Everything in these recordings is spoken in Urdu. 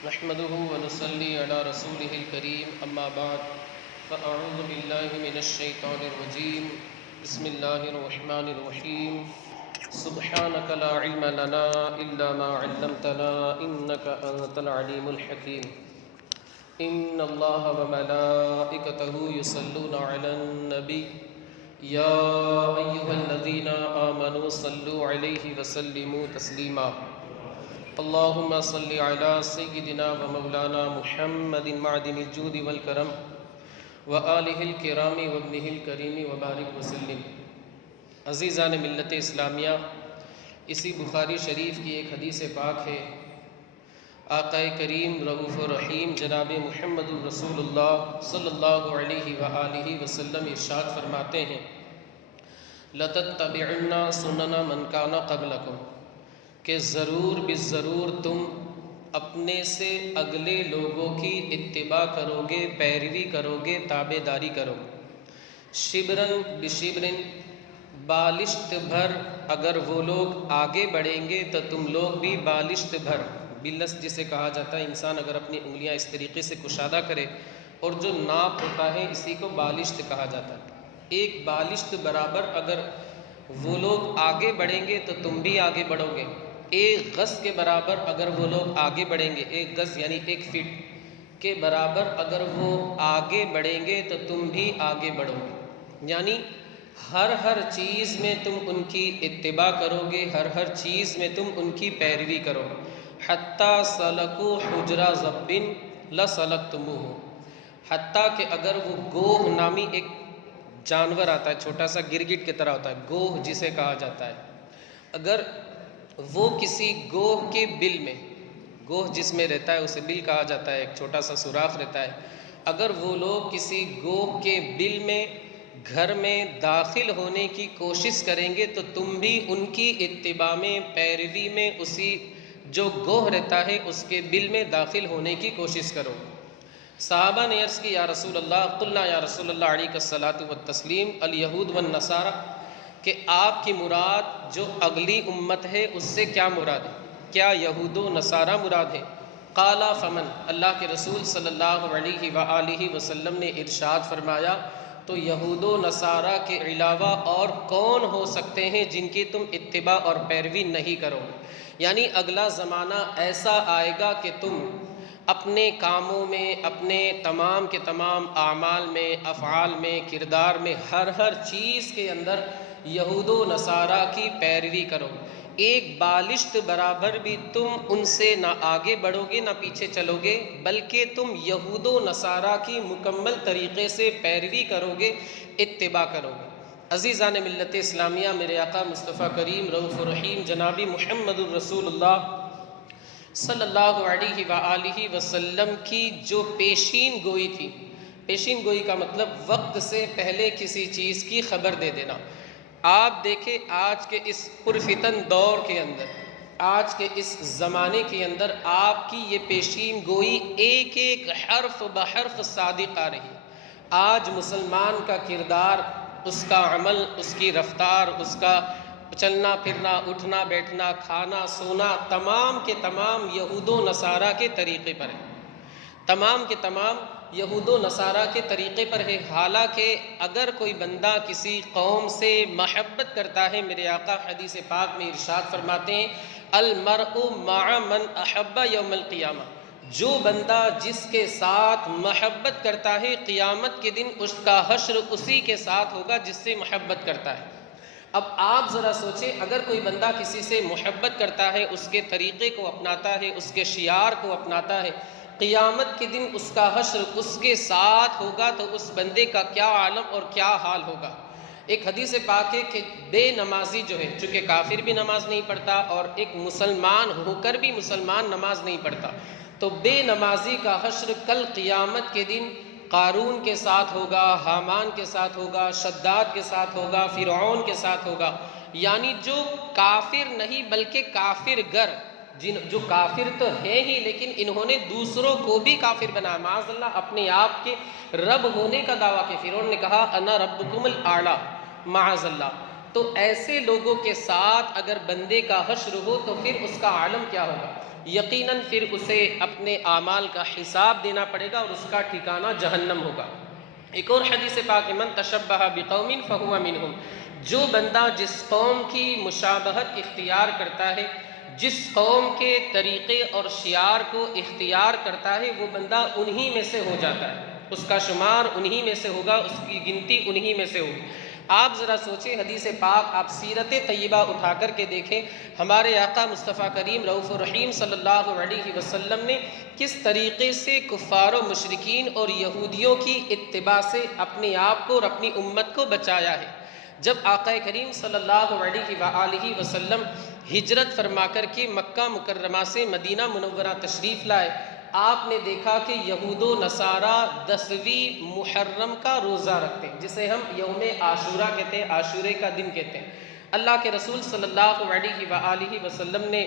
نحمده ونصلي على رسوله الكريم اما بعد فاعوذ بالله من الشيطان الرجيم بسم الله الرحمن الرحيم سبحانك لا علم لنا الا ما علمتنا انك انت العليم الحكيم ان الله وملائكته يصلون على النبي يا ايها الذين امنوا صلوا عليه وسلموا تسليما اللهم صل على سيدنا ومولانا محمد معدن الجود والكرم وآلہ الکرام وابنہ الکریم وبارک وسلم۔ عزیزان ملت اسلامیہ، اسی بخاری شریف کی ایک حدیث پاک ہے۔ آقا کریم رؤوف الرحیم جناب محمد رسول اللہ صلی اللہ علیہ وآلہ وسلم ارشاد فرماتے ہیں لَتَتَّبِعُنَّ سُنَنَ مَنْ كَانَ قَبْلَكُمْ، کہ ضرور بضرور تم اپنے سے اگلے لوگوں کی اتباع کرو گے، پیروی کرو گے، تابع داری کرو گے۔ شبرن بشبرن، بالشت بھر اگر وہ لوگ آگے بڑھیں گے تو تم لوگ بھی بالشت بھر، بلس جسے کہا جاتا ہے انسان اگر اپنی انگلیاں اس طریقے سے کشادہ کرے اور جو ناپ ہوتا ہے اسی کو بالشت کہا جاتا ہے۔ ایک بالشت برابر اگر وہ لوگ آگے بڑھیں گے تو تم بھی آگے بڑھو گے۔ ایک گز کے برابر اگر وہ لوگ آگے بڑھیں گے، ایک گز یعنی 1 فٹ کے برابر اگر وہ آگے بڑھیں گے تو تم بھی آگے بڑھو گے، یعنی ہر چیز میں تم ان کی اتباع کرو گے، ہر چیز میں تم ان کی پیروی کرو گے۔ حتیٰ سلکوا حجر ضب لسلکتموہ، حتیٰ کہ اگر وہ گوہ نامی ایک جانور آتا ہے، چھوٹا سا گرگٹ کی طرح ہوتا ہے، گوہ جسے کہا جاتا ہے، اگر وہ کسی گوہ کے بل میں، گوہ جس میں رہتا ہے اسے بل کہا جاتا ہے، ایک چھوٹا سا سوراخ رہتا ہے، اگر وہ لوگ کسی گوہ کے بل میں گھر میں داخل ہونے کی کوشش کریں گے تو تم بھی ان کی اتباع میں، پیروی میں، اسی جو گوہ رہتا ہے اس کے بل میں داخل ہونے کی کوشش کرو۔ صحابہ نے عرض کی یا رسول اللہ، قلنا یا رسول اللہ علیہ الصلاۃ والتسلیم الیہود والنصارى، کہ آپ کی مراد جو اگلی امت ہے اس سے کیا مراد ہے؟ کیا یہود و نصارہ مراد ہے؟ قال فمن، اللہ کے رسول صلی اللہ علیہ وآلہ وسلم نے ارشاد فرمایا تو یہود و نصارہ کے علاوہ اور کون ہو سکتے ہیں جن کی تم اتباع اور پیروی نہیں کرو؟ یعنی اگلا زمانہ ایسا آئے گا کہ تم اپنے کاموں میں، اپنے تمام کے تمام اعمال میں، افعال میں، کردار میں، ہر چیز کے اندر یہود و نصارہ کی پیروی کرو۔ ایک بالشت برابر بھی تم ان سے نہ آگے بڑھو گے نہ پیچھے چلو گے، بلکہ تم یہود و نصارہ کی مکمل طریقے سے پیروی کرو گے، اتباع کرو گے۔ عزیزان ملت اسلامیہ، میرے آقا مصطفیٰ کریم رؤوف الرحیم جناب محمد الرسول اللہ صلی اللہ علیہ وآلہ وسلم کی جو پیشین گوئی تھی، پیشین گوئی کا مطلب وقت سے پہلے کسی چیز کی خبر دے دینا۔ آپ دیکھیں آج کے اس پرفتن دور کے اندر، آج کے اس زمانے کے اندر آپ کی یہ پیشین گوئی ایک حرف بحرف صادق آ رہی ہے۔ آج مسلمان کا کردار، اس کا عمل، اس کی رفتار، اس کا چلنا پھرنا، اٹھنا بیٹھنا، کھانا سونا، تمام کے تمام یہود و نصارہ کے طریقے پر ہے، تمام کے تمام یہود و نصارہ کے طریقے پر ہے۔ حالانکہ اگر کوئی بندہ کسی قوم سے محبت کرتا ہے، میرے آقا حدیث پاک میں ارشاد فرماتے ہیں المرء مع من احب یوم القیامہ، جو بندہ جس کے ساتھ محبت کرتا ہے قیامت کے دن اس کا حشر اسی کے ساتھ ہوگا جس سے محبت کرتا ہے۔ اب آپ ذرا سوچیں، اگر کوئی بندہ کسی سے محبت کرتا ہے، اس کے طریقے کو اپناتا ہے، اس کے شعار کو اپناتا ہے، قیامت کے دن اس کا حشر اس کے ساتھ ہوگا تو اس بندے کا کیا عالم اور کیا حال ہوگا۔ ایک حدیث پاک ہے کہ بے نمازی جو ہے، چونکہ کافر بھی نماز نہیں پڑھتا اور ایک مسلمان ہو کر بھی مسلمان نماز نہیں پڑھتا، تو بے نمازی کا حشر کل قیامت کے دن قارون کے ساتھ ہوگا، حامان کے ساتھ ہوگا، شداد کے ساتھ ہوگا، فرعون کے ساتھ ہوگا، یعنی جو کافر نہیں بلکہ کافر گر، جو کافر تو ہیں ہی لیکن انہوں نے دوسروں کو بھی کافر بنایا، معاذ اللہ اپنے آپ کے رب ہونے کا دعویٰ کیا۔ فرعون نے کہا انا ربکم الاعلی، معاذ اللہ۔ تو ایسے لوگوں کے ساتھ اگر بندے کا حشر ہو تو پھر اس کا عالم کیا ہوگا۔ یقیناً پھر اسے اپنے اعمال کا حساب دینا پڑے گا اور اس کا ٹھکانہ جہنم ہوگا۔ ایک اور حدیث پاک من تشبہ بقوم فہو منہم، جو بندہ جس قوم کی مشابہت اختیار کرتا ہے، جس قوم کے طریقے اور شعار کو اختیار کرتا ہے، وہ بندہ انہی میں سے ہو جاتا ہے، اس کا شمار انہی میں سے ہوگا، اس کی گنتی انہی میں سے ہوگی۔ آپ ذرا سوچیں، حدیث پاک آپ سیرت طیبہ اٹھا کر کے دیکھیں، ہمارے آقا مصطفیٰ کریم رؤوف الرحیم صلی اللہ علیہ وسلم نے کس طریقے سے کفار و مشرکین اور یہودیوں کی اتباع سے اپنے آپ کو اور اپنی امت کو بچایا ہے۔ جب آقا کریم صلی اللہ علیہ وآلہ وسلم ہجرت فرما کر کے مکہ مکرمہ سے مدینہ منورہ تشریف لائے، آپ نے دیکھا کہ یہود و نصارہ 10ویں محرم کا روزہ رکھتے ہیں، جسے ہم یوم عاشورہ کہتے ہیں، عاشورے کا دن کہتے ہیں۔ اللہ کے رسول صلی اللہ علیہ وآلہ وسلم نے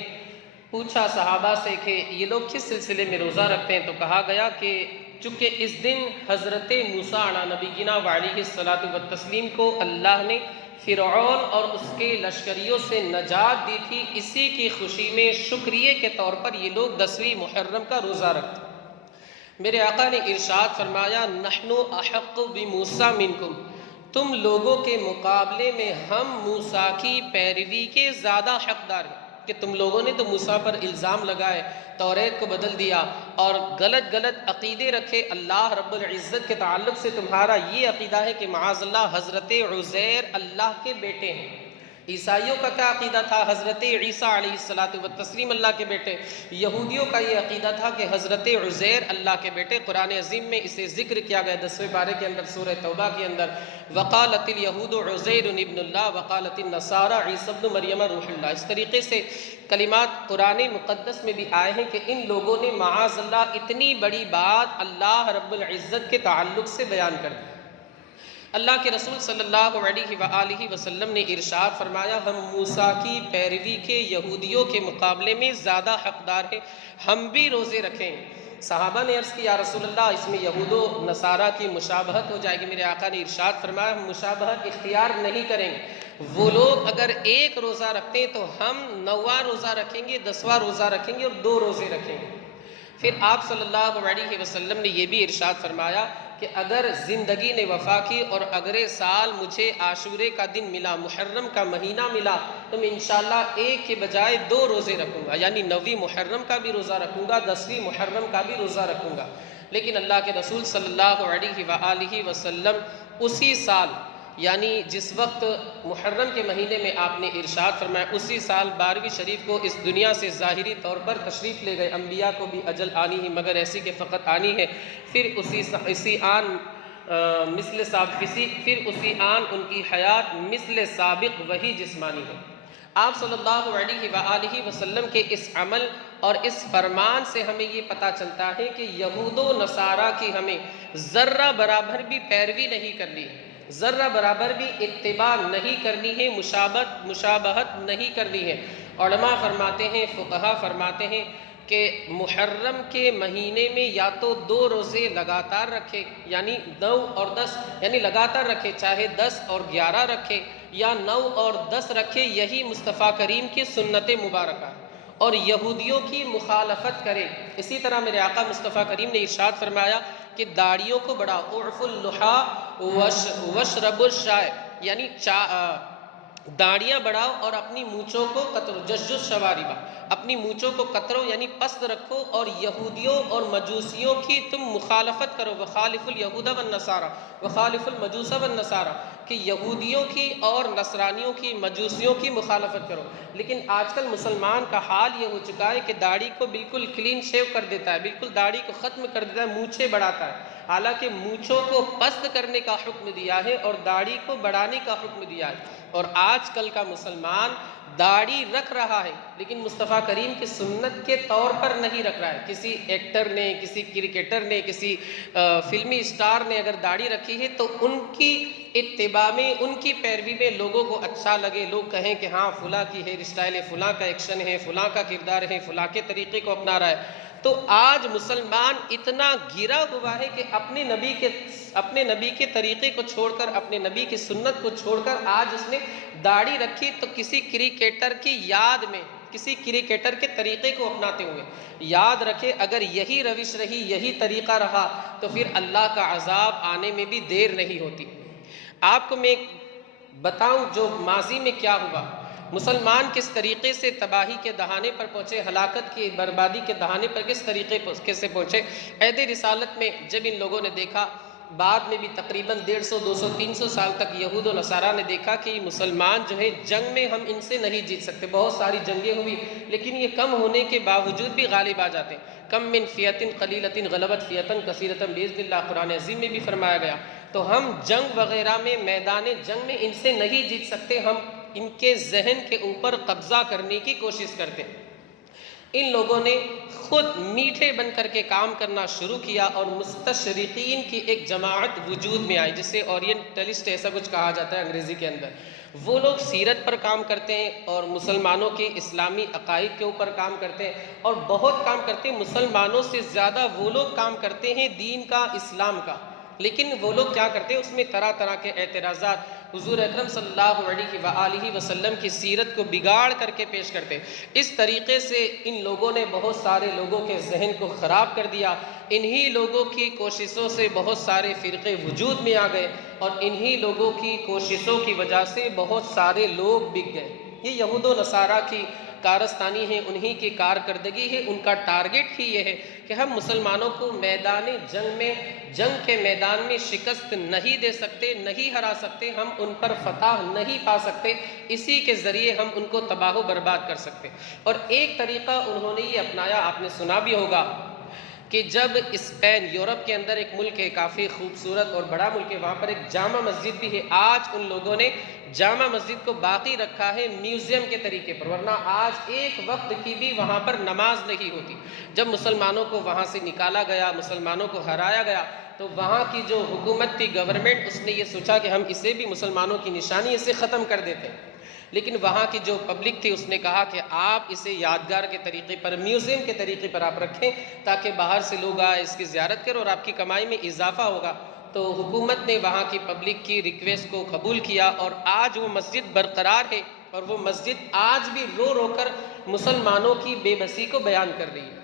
پوچھا صحابہ سے کہ یہ لوگ کس سلسلے میں روزہ رکھتے ہیں، تو کہا گیا کہ چونکہ اس دن حضرت موسیٰ علیہ نبینا وعلیہ الصلاۃ والتسلیم کو اللہ نے فرعون اور اس کے لشکریوں سے نجات دی تھی، اسی کی خوشی میں شکریہ کے طور پر یہ لوگ 10ویں محرم کا روزہ رکھتے ہیں۔ میرے آقا نے ارشاد فرمایا نحن احق بموسیٰ منکم، تم لوگوں کے مقابلے میں ہم موسیٰ کی پیروی کے زیادہ حقدار ہیں، کہ تم لوگوں نے تو موسیٰ پر الزام لگائے، توریت کو بدل دیا اور غلط عقیدے رکھے، اللہ رب العزت کے تعلق سے تمہارا یہ عقیدہ ہے کہ معاذ اللہ حضرت عزیر اللہ کے بیٹے ہیں۔ عیسائیوں کا کیا عقیدہ تھا؟ حضرت عیسیٰ علیہ الصلاۃ والتسلیم اللہ کے بیٹے۔ یہودیوں کا یہ عقیدہ تھا کہ حضرت عزیر اللہ کے بیٹے۔ قرآن عظیم میں اسے ذکر کیا گیا 10ویں پارے کے اندر، سورہ توبہ کے اندر، وقالت الیہود عزیر ابن اللہ وقالت النصارى عیسی ابن مریم روح اللہ۔ اس طریقے سے کلمات قرآن مقدس میں بھی آئے ہیں کہ ان لوگوں نے معاذ اللہ اتنی بڑی بات اللہ رب العزت کے تعلق سے بیان کر دی۔ اللہ کے رسول صلی اللہ علیہ وآلہ وسلم نے ارشاد فرمایا ہم موسیٰ کی پیروی کے یہودیوں کے مقابلے میں زیادہ حقدار ہیں، ہم بھی روزے رکھیں۔ صحابہ نے عرض کی یا رسول اللہ اس میں یہود و نصارہ کی مشابہت ہو جائے گی۔ میرے آقا نے ارشاد فرمایا ہم مشابہت اختیار نہیں کریں گے، وہ لوگ اگر ایک روزہ رکھتے ہیں تو ہم 9واں روزہ رکھیں گے، 10واں روزہ رکھیں گے اور 2 روزے رکھیں گے۔ پھر آپ صلی اللہ علیہ وسلم نے یہ بھی ارشاد فرمایا کہ اگر زندگی نے وفا کی اور اگلے سال مجھے عاشورے کا دن ملا، محرم کا مہینہ ملا، تو میں انشاءاللہ ایک کے بجائے 2 روزے رکھوں گا، یعنی 9ویں محرم کا بھی روزہ رکھوں گا، 10ویں محرم کا بھی روزہ رکھوں گا۔ لیکن اللہ کے رسول صلی اللہ علیہ وآلہ وسلم اسی سال، یعنی جس وقت محرم کے مہینے میں آپ نے ارشاد فرمایا، اسی سال 12ویں شریف کو اس دنیا سے ظاہری طور پر تشریف لے گئے۔ انبیاء کو بھی اجل آنی ہے مگر ایسی کہ فقط آنی ہے۔ پھر اسی آن ان کی حیات مثل سابق وہی جسمانی ہے۔ آپ صلی اللہ علیہ وآلہ وسلم کے اس عمل اور اس فرمان سے ہمیں یہ پتہ چلتا ہے کہ یہود و نصارہ کی ہمیں ذرہ برابر بھی پیروی نہیں کرنی، ذرہ برابر بھی اتباع نہیں کرنی ہے، مشابہت نہیں کرنی ہے۔ علماء فرماتے ہیں، فقہا فرماتے ہیں کہ محرم کے مہینے میں یا تو 2 روزے لگاتار رکھے، یعنی 9 اور 10، یعنی لگاتار رکھے، چاہے 10 اور 11 رکھے یا 9 اور 10 رکھے، یہی مصطفیٰ کریم کی سنت مبارکہ ہے، اور یہودیوں کی مخالفت کرے۔ اسی طرح میرے آقا مصطفیٰ کریم نے ارشاد فرمایا کہ داڑھیوں کو بڑھاؤ، اعفوا اللحى واشربوا الشاء، یعنی داڑیاں بڑھاؤ اور اپنی مونچھوں کو کترو، جزجز شواربہ، اپنی مونچھوں کو کترو یعنی پست رکھو، اور یہودیوں اور مجوسیوں کی تم مخالفت کرو، وخالف الیہود والنصارى وخالف المجوس والنصارى، کہ یہودیوں کی اور نصرانیوں کی، مجوسیوں کی مخالفت کرو۔ لیکن آج کل مسلمان کا حال یہ ہو چکا ہے کہ داڑھی کو بالکل کلین شیو کر دیتا ہے، بالکل داڑھی کو ختم کر دیتا ہے، مونچھیں بڑھاتا ہے، حالانکہ مونچھوں کو پست کرنے کا حکم دیا ہے اور داڑھی کو بڑھانے کا حکم دیا ہے۔ اور آج کل کا مسلمان داڑھی رکھ رہا ہے لیکن مصطفیٰ کریم کی سنت کے طور پر نہیں رکھ رہا ہے۔ کسی ایکٹر نے، کسی کرکٹر نے، کسی فلمی اسٹار نے اگر داڑھی رکھی ہے تو ان کی اتباع میں، ان کی پیروی میں لوگوں کو اچھا لگے، لوگ کہیں کہ ہاں فلاں کی ہیئر اسٹائل ہے، فلاں کا ایکشن ہے، فلاں کا کردار ہے، فلاں کے طریقے کو اپنا رہا ہے۔ تو آج مسلمان اتنا گرا ہوا ہے کہ اپنے نبی کے طریقے کو چھوڑ کر، اپنے نبی کی سنت کو چھوڑ کر آج اس نے داڑھی رکھی تو کسی کرکٹر کی یاد میں، کسی کرکٹر کے طریقے کو اپناتے ہوئے۔ یاد رکھے اگر یہی روش رہی، یہی طریقہ رہا تو پھر اللہ کا عذاب آنے میں بھی دیر نہیں ہوتی۔ آپ کو میں بتاؤں جو ماضی میں کیا ہوا، مسلمان کس طریقے سے تباہی کے دہانے پر پہنچے، ہلاکت کی بربادی کے دہانے پر کس طریقے سے پہنچے۔ عہد رسالت میں جب ان لوگوں نے دیکھا، بعد میں بھی تقریباً 150 200 300 سال تک یہود و نصارہ نے دیکھا کہ مسلمان جو ہے جنگ میں ہم ان سے نہیں جیت سکتے، بہت ساری جنگیں ہوئی لیکن یہ کم ہونے کے باوجود بھی غالب آ جاتے۔ کم من فیۃ قلیلۃ غلبت فیۃ کثیرۃ باذن اللہ، قرآن عظیم میں بھی فرمایا گیا۔ تو ہم جنگ وغیرہ میں، میدان جنگ میں ان سے نہیں جیت سکتے، ہم ان کے ذہن کے اوپر قبضہ کرنے کی کوشش کرتے ہیں۔ ان لوگوں نے خود میٹھے بن کر کے کام کرنا شروع کیا اور مستشرقین کی ایک جماعت وجود میں آئی، جسے اورینٹلسٹ ایسا کچھ کہا جاتا ہے انگریزی کے اندر۔ وہ لوگ سیرت پر کام کرتے ہیں اور مسلمانوں کے اسلامی عقائد کے اوپر کام کرتے ہیں اور بہت کام کرتے ہیں۔ مسلمانوں سے زیادہ وہ لوگ کام کرتے ہیں دین کا، اسلام کا، لیکن وہ لوگ کیا کرتے ہیں، اس میں طرح طرح کے اعتراضات حضور اکرم صلی اللہ علیہ وآلہ وسلم کی سیرت کو بگاڑ کر کے پیش کرتے۔ اس طریقے سے ان لوگوں نے بہت سارے لوگوں کے ذہن کو خراب کر دیا۔ انہی لوگوں کی کوششوں سے بہت سارے فرقے وجود میں آ گئے اور انہی لوگوں کی کوششوں کی وجہ سے بہت سارے لوگ بک گئے۔ یہ یہود و نصارہ کی کارستانی ہے، انہی کی کارکردگی ہے، ان کا ٹارگٹ ہی یہ ہے کہ ہم مسلمانوں کو میدان جنگ میں، جنگ کے میدان میں شکست نہیں دے سکتے، نہیں ہرا سکتے، ہم ان پر فتح نہیں پا سکتے، اسی کے ذریعے ہم ان کو تباہ و برباد کر سکتے۔ اور ایک طریقہ انہوں نے یہ اپنایا، آپ نے سنا بھی ہوگا کہ جب اسپین، یورپ کے اندر ایک ملک ہے، کافی خوبصورت اور بڑا ملک ہے، وہاں پر ایک جامع مسجد بھی ہے۔ آج ان لوگوں نے جامع مسجد کو باقی رکھا ہے میوزیم کے طریقے پر، ورنہ آج ایک وقت کی بھی وہاں پر نماز نہیں ہوتی۔ جب مسلمانوں کو وہاں سے نکالا گیا، مسلمانوں کو ہرایا گیا، تو وہاں کی جو حکومت تھی، گورنمنٹ، اس نے یہ سوچا کہ ہم اسے بھی مسلمانوں کی نشانی اسے ختم کر دیتے ہیں۔ لیکن وہاں کی جو پبلک تھی اس نے کہا کہ آپ اسے یادگار کے طریقے پر، میوزیم کے طریقے پر آپ رکھیں تاکہ باہر سے لوگ آئے، اس کی زیارت کریں اور آپ کی کمائی میں اضافہ ہوگا۔ تو حکومت نے وہاں کی پبلک کی ریکویسٹ کو قبول کیا اور آج وہ مسجد برقرار ہے اور وہ مسجد آج بھی رو رو کر مسلمانوں کی بے بسی کو بیان کر رہی ہے۔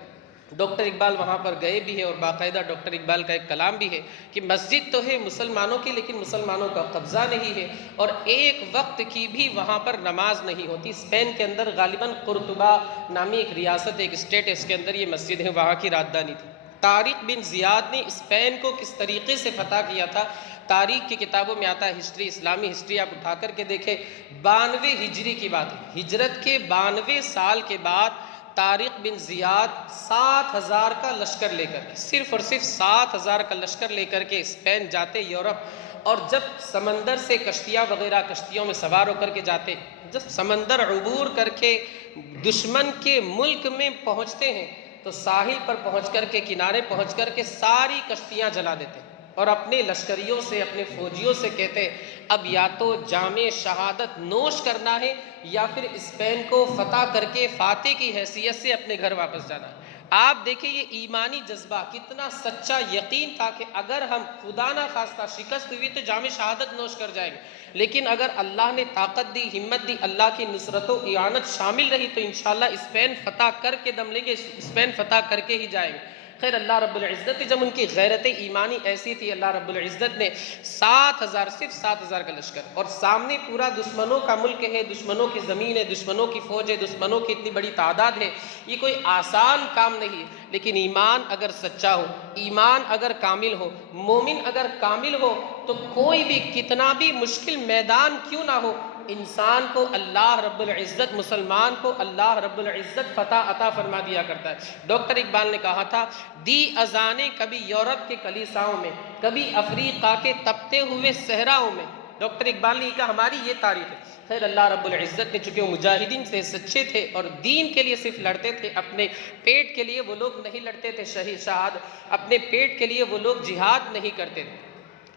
ڈاکٹر اقبال وہاں پر گئے بھی ہے اور باقاعدہ ڈاکٹر اقبال کا ایک کلام بھی ہے کہ مسجد تو ہے مسلمانوں کی لیکن مسلمانوں کا قبضہ نہیں ہے، اور ایک وقت کی بھی وہاں پر نماز نہیں ہوتی۔ اسپین کے اندر غالباً قرطبہ نامی ایک ریاست، ایک اسٹیٹ ہے، اس کے اندر یہ مسجد ہے، وہاں کی راجدھانی تھی۔ طارق بن زیاد نے اسپین کو کس طریقے سے فتح کیا تھا، تاریخ کی کتابوں میں آتا ہے، ہسٹری، اسلامی ہسٹری آپ اٹھا کر کے دیکھیں۔ 92 ہجری کی بات ہے، ہجرت کے 92 سال کے بعد طارق بن زیاد 7,000 کا لشکر لے کر کے، صرف اور صرف 7,000 کا لشکر لے کر کے اسپین جاتے یورپ، اور جب سمندر سے کشتیاں وغیرہ، کشتیوں میں سوار ہو کر کے جاتے، جب سمندر عبور کر کے دشمن کے ملک میں پہنچتے ہیں تو ساحل پر پہنچ کر کے، کنارے پہنچ کر کے ساری کشتیاں جلا دیتے اور اپنے لشکریوں سے، اپنے فوجیوں سے کہتے اب یا تو جام شہادت نوش کرنا ہے یا پھر اسپین کو فتح کر کے فاتح کی حیثیت سے اپنے گھر واپس جانا ہے۔ آپ دیکھیں یہ ایمانی جذبہ، کتنا سچا یقین تھا کہ اگر ہم خدا نہ خواستہ شکست ہوئی تو جام شہادت نوش کر جائیں گے، لیکن اگر اللہ نے طاقت دی، ہمت دی، اللہ کی نصرت و اعانت شامل رہی تو انشاءاللہ اسپین فتح کر کے دم لیں گے، اسپین فتح کر کے ہی جائیں گے۔ خیر اللہ رب العزت جب ان کی غیرت ایمانی ایسی تھی، اللہ رب العزت نے 7,000، صرف 7,000 کا لشکر، اور سامنے پورا دشمنوں کا ملک ہے، دشمنوں کی زمین ہے، دشمنوں کی فوج ہے، دشمنوں کی اتنی بڑی تعداد ہے، یہ کوئی آسان کام نہیں ہے۔ لیکن ایمان اگر سچا ہو، ایمان اگر کامل ہو، مومن اگر کامل ہو تو کوئی بھی کتنا بھی مشکل میدان کیوں نہ ہو، انسان کو اللہ رب العزت، مسلمان کو اللہ رب العزت فتح عطا فرما دیا کرتا ہے۔ ڈاکٹر اقبال نے کہا تھا، دی اذانیں کبھی یورپ کے کلیساؤں میں، کبھی افریقہ کے تپتے ہوئے صحراؤں میں۔ ڈاکٹر اقبال نے کہا ہماری یہ تاریخ ہے۔ خیر اللہ رب العزت نے، چونکہ وہ مجاہدین سے سچے تھے اور دین کے لیے صرف لڑتے تھے، اپنے پیٹ کے لیے وہ لوگ نہیں لڑتے تھے، شہادت اپنے پیٹ کے لیے وہ لوگ جہاد نہیں کرتے تھے،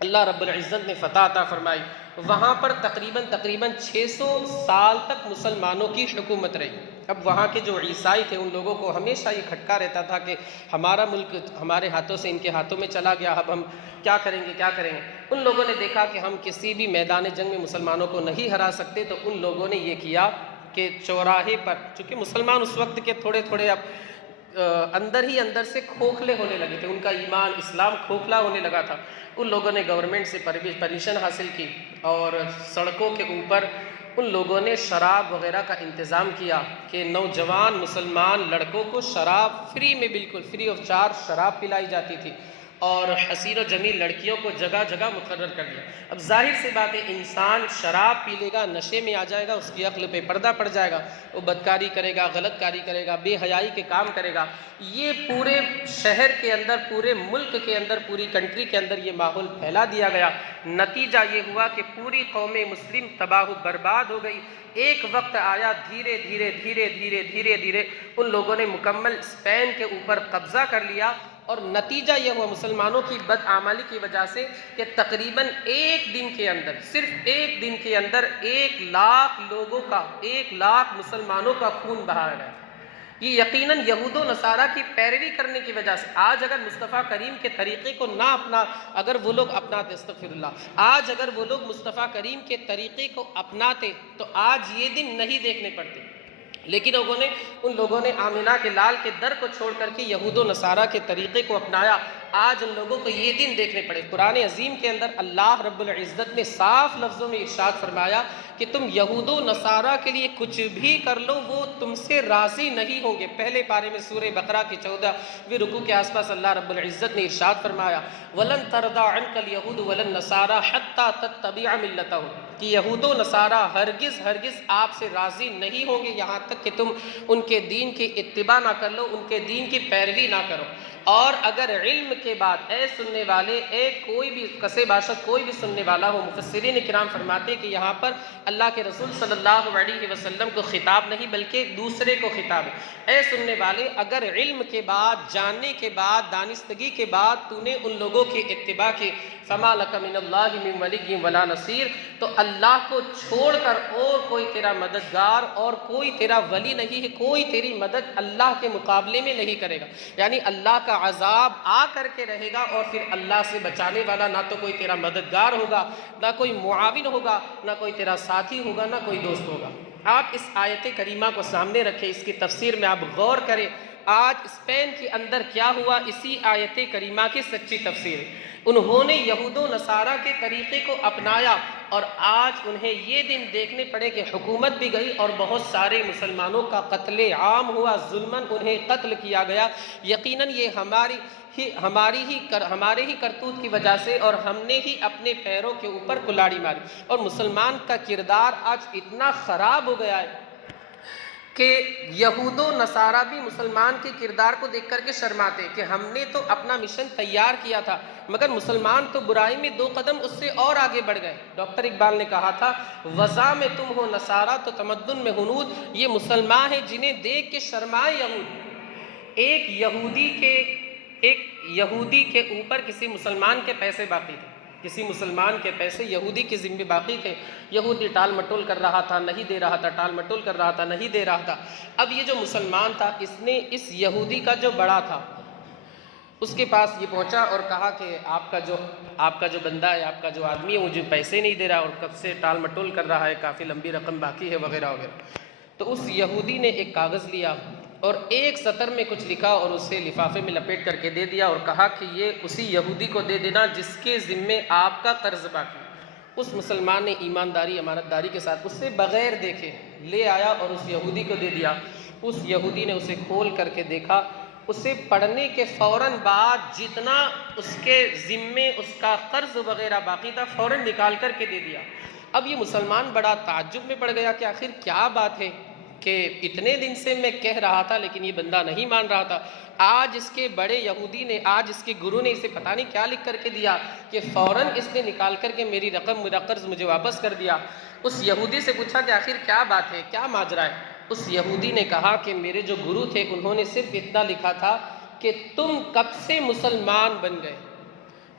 اللہ رب العزت نے فتح عطا فرمائی۔ وہاں پر تقریباً 600 سال تک مسلمانوں کی حکومت رہی۔ اب وہاں کے جو عیسائی تھے ان لوگوں کو ہمیشہ یہ کھٹکا رہتا تھا کہ ہمارا ملک ہمارے ہاتھوں سے ان کے ہاتھوں میں چلا گیا، اب ہم کیا کریں گے۔ ان لوگوں نے دیکھا کہ ہم کسی بھی میدان جنگ میں مسلمانوں کو نہیں ہرا سکتے، تو ان لوگوں نے یہ کیا کہ چوراہے پر، چونکہ مسلمان اس وقت کے تھوڑے تھوڑے اب اندر ہی اندر سے کھوکھلے ہونے لگے تھے، ان کا ایمان اسلام کھوکھلا ہونے لگا تھا، ان لوگوں نے گورنمنٹ سے پرمیشن حاصل کی اور سڑکوں کے اوپر ان لوگوں نے شراب وغیرہ کا انتظام کیا کہ نوجوان مسلمان لڑکوں کو شراب فری میں، بالکل فری آف چارج شراب پلائی جاتی تھی، اور حسین و جمیل لڑکیوں کو جگہ جگہ مقرر کر دیا۔ اب ظاہر سی بات ہے، انسان شراب پی لے گا، نشے میں آ جائے گا، اس کی عقل پہ پردہ پڑ جائے گا، وہ بدکاری کرے گا، غلط کاری کرے گا، بے حیائی کے کام کرے گا۔ یہ پورے شہر کے اندر، پورے ملک کے اندر، پوری کنٹری کے اندر یہ ماحول پھیلا دیا گیا۔ نتیجہ یہ ہوا کہ پوری قوم مسلم تباہ و برباد ہو گئی۔ ایک وقت آیا، دھیرے دھیرے دھیرے دھیرے دھیرے دھیرے ان لوگوں نے مکمل اسپین کے اوپر قبضہ کر لیا، اور نتیجہ یہ ہوا مسلمانوں کی بدعملی کی وجہ سے کہ تقریباً ایک دن کے اندر، صرف ایک دن کے اندر 1,00,000 لوگوں کا، 1,00,000 مسلمانوں کا خون بہایا گیا۔ یہ یقیناً یہود و نصارہ کی پیروی کرنے کی وجہ سے۔ آج اگر مصطفیٰ کریم کے طریقے کو نہ اگر وہ لوگ اپناتے، استغفر اللہ، آج اگر وہ لوگ مصطفیٰ کریم کے طریقے کو اپناتے تو آج یہ دن نہیں دیکھنے پڑتے، لیکن ان لوگوں نے آمینہ کے لال کے در کو چھوڑ کر کے یہود و نصارہ کے طریقے کو اپنایا۔ آج ان لوگوں کو یہ دن دیکھنے پڑے۔ قرآن عظیم کے اندر اللہ رب العزت نے صاف لفظوں میں ارشاد فرمایا کہ تم یہود و نصارہ کے لیے کچھ بھی کر لو، وہ تم سے راضی نہیں ہوں گے۔ پہلے پارے میں سورہ بقرہ کی 14ویں رکوع کے آس پاس اللہ رب العزت نے ارشاد فرمایا وَلَن تَرْضَىٰ عَنْكَ الْيَهُودُ وَلَا النَّصَارَىٰ حَتَّىٰ تَتَّبِعَ مِلَّتَهُمْ، کہ یہود و نصارہ ہرگز آپ سے راضی نہیں ہوں گے یہاں تک کہ تم ان کے دین کی اتباع نہ کر لو، ان کے دین کی پیروی نہ کرو۔ اور اگر علم کے بعد، اے سننے والے، اے کوئی بھی کسے باشد کوئی بھی سننے والا ہو، مفسرین کرام فرماتے کہ یہاں پر اللہ کے رسول صلی اللہ علیہ وسلم کو خطاب نہیں بلکہ دوسرے کو خطاب ہے۔ اے سننے والے، اگر علم کے بعد، جاننے کے بعد، دانستگی کے بعد تو نے ان لوگوں کی اتباع کی، فَمَا لَكَ مِنَ اللَّهِ مِن وَلِيٍّ وَلَا نَصِيرٍ، تو اللہ کو چھوڑ کر اور کوئی تیرا مددگار اور کوئی تیرا ولی نہیں ہے، کوئی تیری مدد اللہ کے مقابلے میں نہیں کرے گا۔ یعنی اللہ کا عذاب آ کر کے رہے گا، اور پھر اللہ سے بچانے والا نہ تو کوئی تیرا مددگار ہوگا، نہ کوئی معاون ہوگا، نہ کوئی تیرا ساتھی ہوگا، نہ کوئی دوست ہوگا۔ آپ اس آیت کریمہ کو سامنے رکھیں، اس کی تفسیر میں آپ غور کریں۔ آج اسپین کے اندر کیا ہوا، اسی آیت کریمہ کی سچی تفسیر۔ انہوں نے یہود و نصارہ کے طریقے کو اپنایا، اور آج انہیں یہ دن دیکھنے پڑے کہ حکومت بھی گئی اور بہت سارے مسلمانوں کا قتل عام ہوا، ظلماً انہیں قتل کیا گیا۔ یقیناً یہ ہمارے ہی کرتوت کی وجہ سے، اور ہم نے ہی اپنے پیروں کے اوپر کلاڑی ماری، اور مسلمان کا کردار آج اتنا خراب ہو گیا ہے کہ یہود و نصارہ بھی مسلمان کے کردار کو دیکھ کر کے شرماتے کہ ہم نے تو اپنا مشن تیار کیا تھا، مگر مسلمان تو برائی میں 2 قدم اس سے اور آگے بڑھ گئے۔ ڈاکٹر اقبال نے کہا تھا وضع میں تم ہو نصارہ تو تمدن میں ہنود، یہ مسلمان ہیں جنہیں دیکھ کے شرمائے یہود۔ ایک یہودی کے اوپر کسی مسلمان کے پیسے باقی تھے، کسی مسلمان کے پیسے یہودی کے ذمہ باقی تھے، یہودی ٹال مٹول کر رہا تھا، نہیں دے رہا تھا، ٹال مٹول کر رہا تھا، نہیں دے رہا تھا۔ اب یہ جو مسلمان تھا، اس نے اس یہودی کا جو بڑا تھا اس کے پاس یہ پہنچا اور کہا کہ آپ کا جو بندہ ہے، آپ کا جو آدمی ہے، مجھے پیسے نہیں دے رہا اور کب سے ٹال مٹول کر رہا ہے، کافی لمبی رقم باقی ہے وغیرہ وغیرہ۔ تو اس یہودی نے ایک کاغذ لیا اور ایک سطر میں کچھ لکھا اور اسے لفافے میں لپیٹ کر کے دے دیا، اور کہا کہ یہ اسی یہودی کو دے دینا جس کے ذمے آپ کا قرض باقی۔ اس مسلمان نے ایمانداری، امانتداری کے ساتھ اس سے بغیر دیکھے لے آیا اور اس یہودی کو دے دیا۔ اس یہودی نے اسے کھول کر کے دیکھا، اسے پڑھنے کے فوراً بعد جتنا اس کے ذمے اس کا قرض وغیرہ باقی تھا فوراً نکال کر کے دے دیا۔ اب یہ مسلمان بڑا تعجب میں پڑ گیا کہ آخر کیا بات ہے کہ اتنے دن سے میں کہہ رہا تھا لیکن یہ بندہ نہیں مان رہا تھا، آج اس کے بڑے یہودی نے، آج اس کے گرو نے اسے پتہ نہیں کیا لکھ کر کے دیا کہ فوراً اس نے نکال کر کے میری رقم، میرا قرض مجھے واپس کر دیا۔ اس یہودی سے پوچھا کہ آخر کیا بات ہے، کیا ماجرا ہے؟ اس یہودی نے کہا کہ میرے جو گرو تھے انہوں نے صرف اتنا لکھا تھا کہ تم کب سے مسلمان بن گئے۔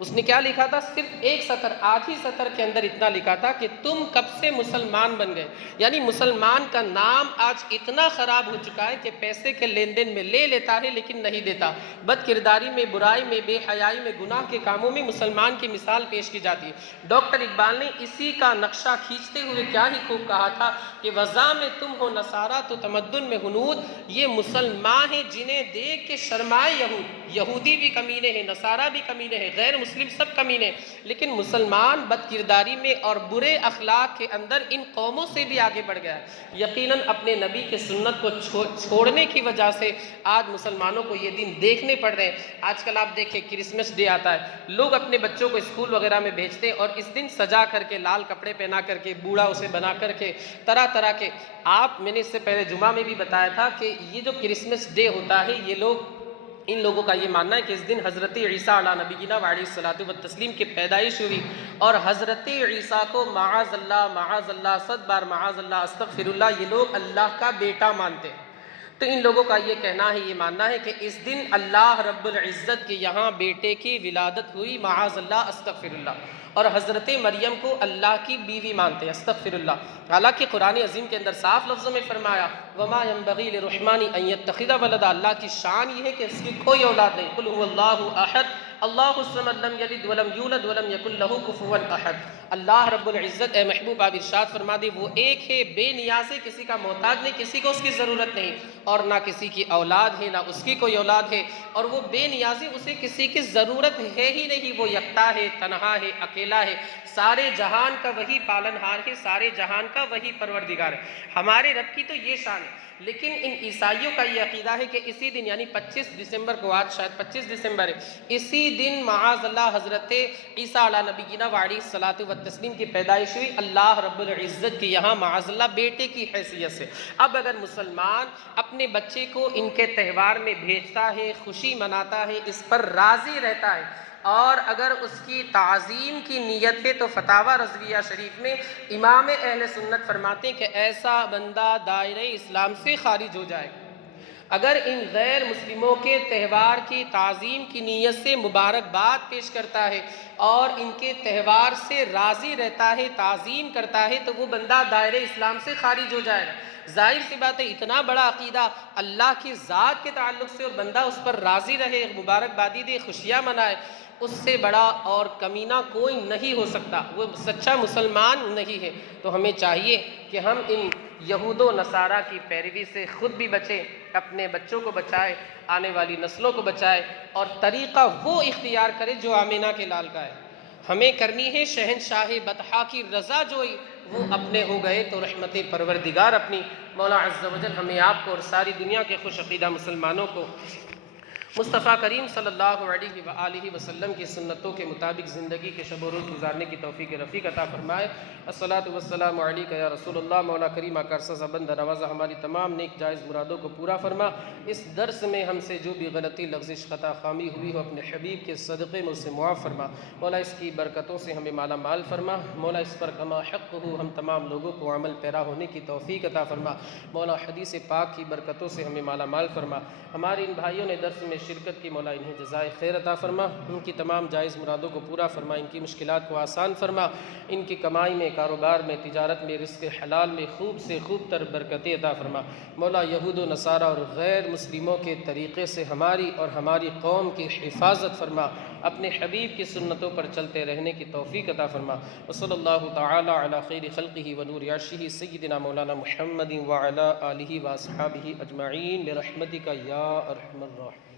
اس نے کیا لکھا تھا؟ صرف ایک سطر، آدھی سطر کے اندر اتنا لکھا تھا کہ تم کب سے مسلمان بن گئے. یعنی مسلمان کا نام آج اتنا خراب ہو چکا ہے کہ پیسے کے لین دین میں لے لیتا ہے لیکن نہیں دیتا. بد کرداری میں، برائی میں، بے حیائی میں، گناہ کے کاموں میں مسلمان کی مثال پیش کی جاتی ہے. ڈاکٹر اقبال نے اسی کا نقشہ کھینچتے ہوئے کیا ہی خوب کہا تھا کہ وضع میں تم ہو نصارہ تو تمدن میں ہنود. یہ مسلمان ہیں جنہیں دیکھ کے شرمائے یہود. یہودی بھی کمینے ہیں، نصارہ بھی کمینے ہیں، غیر مسلم سب کمینے ہیں، لیکن مسلمان بد کرداری میں اور برے اخلاق کے اندر ان قوموں سے بھی آگے بڑھ گیا ہے. یقیناً اپنے نبی کے سنت کو چھوڑنے کی وجہ سے آج مسلمانوں کو یہ دن دیکھنے پڑ رہے ہیں. آج کل آپ دیکھیں کرسمس ڈے آتا ہے، لوگ اپنے بچوں کو اسکول وغیرہ میں بھیجتے ہیں اور اس دن سجا کر کے، لال کپڑے پہنا کر کے، بوڑھا اسے بنا کر کے، طرح طرح کے. میں نے اس سے پہلے جمعہ میں بھی بتایا تھا کہ یہ جو کرسمس ڈے ہوتا ہے، یہ ان لوگوں کا یہ ماننا ہے کہ اس دن حضرت عیسیٰ علیہ نبینا وعلیہ الصلاۃ والتسلیم کی پیدائش ہوئی، اور حضرت عیسیٰ کو معاذ اللہ 100 بار معاذ اللہ استغفر اللہ یہ لوگ اللہ کا بیٹا مانتے ہیں. تو ان لوگوں کا یہ کہنا ہے، یہ ماننا ہے کہ اس دن اللہ رب العزت کے یہاں بیٹے کی ولادت ہوئی، معاذ اللہ استغفر اللہ. اور حضرت مریم کو اللہ کی بیوی مانتے ہیں، استغفر اللہ. حالانکہ قرآن عظیم کے اندر صاف لفظوں میں فرمایا وما ينبغي للرحمن ان يتخذ ولدا. اللہ کی شان یہ ہے کہ اس کی کوئی اولاد نہیں. قل هو اللہ احد اللہ الصمد لم یلد ولم یولد ولم یکن له کفوا احد. اللہ رب العزت، اے محبوب آپ ارشاد فرما دے، وہ ایک ہے، بے نیاز ہے، کسی کا محتاج نہیں، کسی کو اس کی ضرورت نہیں، اور نہ کسی کی اولاد ہے، نہ اس کی کوئی اولاد ہے. اور وہ بے نیاز ہے، اسے کسی کی ضرورت ہے ہی نہیں. وہ یکتا ہے، تنہا ہے، اکیلا ہے، سارے جہان کا وہی پالن ہار ہے، سارے جہان کا وہی پروردگار ہے. ہمارے رب کی تو یہ شان ہے. لیکن ان عیسائیوں کا یہ عقیدہ ہے کہ اسی دن یعنی 25 دسمبر کو، آج شاید 25 دسمبر ہے، اسی دن معاذ اللہ حضرت عیسیٰ علیہ نبینا وعلیہ الصلاۃ والتسلیم کی پیدائش ہوئی، اللہ رب العزت کے یہاں معاذ اللہ بیٹے کی حیثیت سے. اب اگر مسلمان اپنے بچے کو ان کے تہوار میں بھیجتا ہے، خوشی مناتا ہے، اس پر راضی رہتا ہے، اور اگر اس کی تعظیم کی نیت ہے، تو فتاوی رضویہ شریف میں امام اہل سنت فرماتے ہیں کہ ایسا بندہ دائرہ اسلام سے خارج ہو جائے. اگر ان غیر مسلموں کے تہوار کی تعظیم کی نیت سے مبارکباد پیش کرتا ہے اور ان کے تہوار سے راضی رہتا ہے، تعظیم کرتا ہے، تو وہ بندہ دائرہ اسلام سے خارج ہو جائے گا. ظاہر سی بات ہے، اتنا بڑا عقیدہ اللہ کی ذات کے تعلق سے، اور بندہ اس پر راضی رہے، مبارکبادی دے، خوشیاں منائے، اس سے بڑا اور کمینہ کوئی نہیں ہو سکتا. وہ سچا مسلمان نہیں ہے. تو ہمیں چاہیے کہ ہم ان یہود و نصارہ کی پیروی سے خود بھی بچیں، اپنے بچوں کو بچائے، آنے والی نسلوں کو بچائے، اور طریقہ وہ اختیار کرے جو آمینہ کے لال کا ہے. ہمیں کرنی ہے شہنشاہ بطحا کی رضا جوئی. وہ اپنے ہو گئے تو رحمت پروردگار اپنی. مولا عز و جل ہمیں آپ کو اور ساری دنیا کے خوش عقیدہ مسلمانوں کو مصطفیٰ کریم صلی اللہ علیہ وآلہ وسلم کی سنتوں کے مطابق زندگی کے شب و روز گزارنے کی توفیق رفیق عطا فرمائے. الصلاۃ والسلام علیک یا رسول اللہ. مولا کریم آکارسہ بندہ نوازہ ہماری تمام نیک جائز مرادوں کو پورا فرما. اس درس میں ہم سے جو بھی غلطی، لغزش، خطا، خامی ہوئی ہو، اپنے حبیب کے صدقے میں اسے معاف فرما. مولا اس کی برکتوں سے ہمیں مالا مال فرما. مولا اس پر کما حق ہو ہم تمام لوگوں کو عمل پیرا ہونے کی توفیق عطا فرما. مولا حدیث پاک کی برکتوں سے ہمیں مالا مال فرما. ہمارے ان بھائیوں نے درس میں شرکت کی، مولا انہیں جزائے خیر عطا فرما. ان کی تمام جائز مرادوں کو پورا فرما، ان کی مشکلات کو آسان فرما. ان کی کمائی میں، کاروبار میں، تجارت میں، رزق حلال میں خوب سے خوب تر برکتیں عطا فرما. مولا یہود و نصارہ اور غیر مسلموں کے طریقے سے ہماری اور ہماری قوم کی حفاظت فرما. اپنے حبیب کی سنتوں پر چلتے رہنے کی توفیق عطا فرما. وصلی اللہ تعالی علی خیر خلقہ ونور عرشہ سیدنا مولانا محمد وعلی آلہ واصحابہ اجمعین برحمتک یا ارحم الراحمین.